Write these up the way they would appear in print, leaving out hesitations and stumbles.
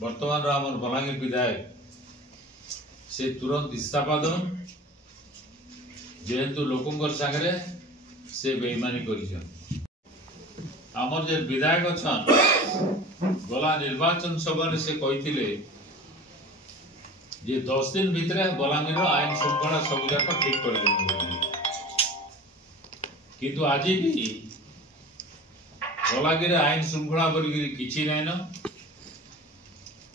वर्तमान आम बलांगीर विधायक से तुरंत इस्तीफा दन जेहेतु लोकंर सागरे से बेईमानी करमर जे विधायक अच्छा गला निर्वाचन सभा से कही जे 10 दिन भितर बलांगीर आईन श्रृंखला सब जाक ठीक कर किंतु आज भी बलांगीर आईन श्रृंखला किसी नाइन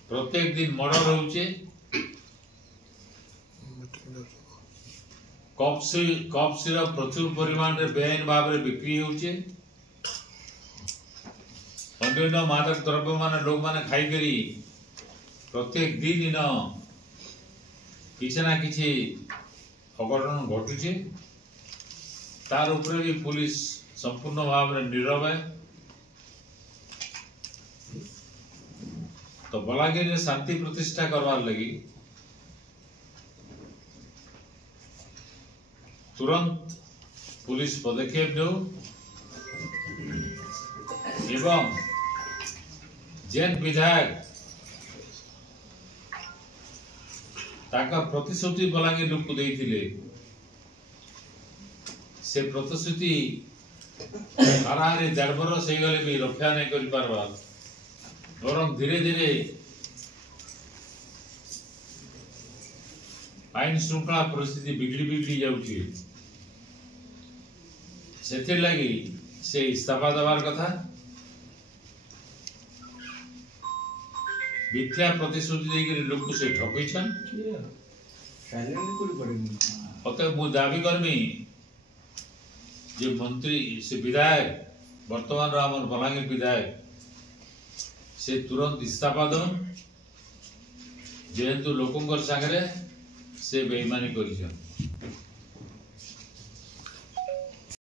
प्रत्येक दिन मर्डर होचे कपसिर प्रचुर परिमाण रे बेआईन भाव में बिक्री होचे अन्य मादक द्रव्य मान लोक मैंने खाई करी प्रत्येक दिन इन किसी ना किसी अघटन घटुचे तार उपरे भी पुलिस संपूर्ण भाव में नीरव है। तो बलांगीर में शांति प्रतिष्ठा करवार लगी तुरंत पुलिस पदक्षेप दो एवं जेन विधायक ताका प्रतिश्रुति बलांगीर लोक को देइथिले से प्रतिश्रुति हाराहारी 1.5 बरस हो गले भी रक्षा नहीं कर पारबा बरं धीरे धीरे आईन श्रृंखला परिस्थिति बिगड़ी जाउची से लगी से इस्तीफा देवार कथा मिथ्या प्रतिश्रुति देकर लोक से ठकईछन अतः मु दाबी करमी जे मंत्री से विधायक वर्तमान आम बलांगीर विधायक से तुरंत इस्तीफा दन जेहेतु लोकंर सागरे से बेईमानी कर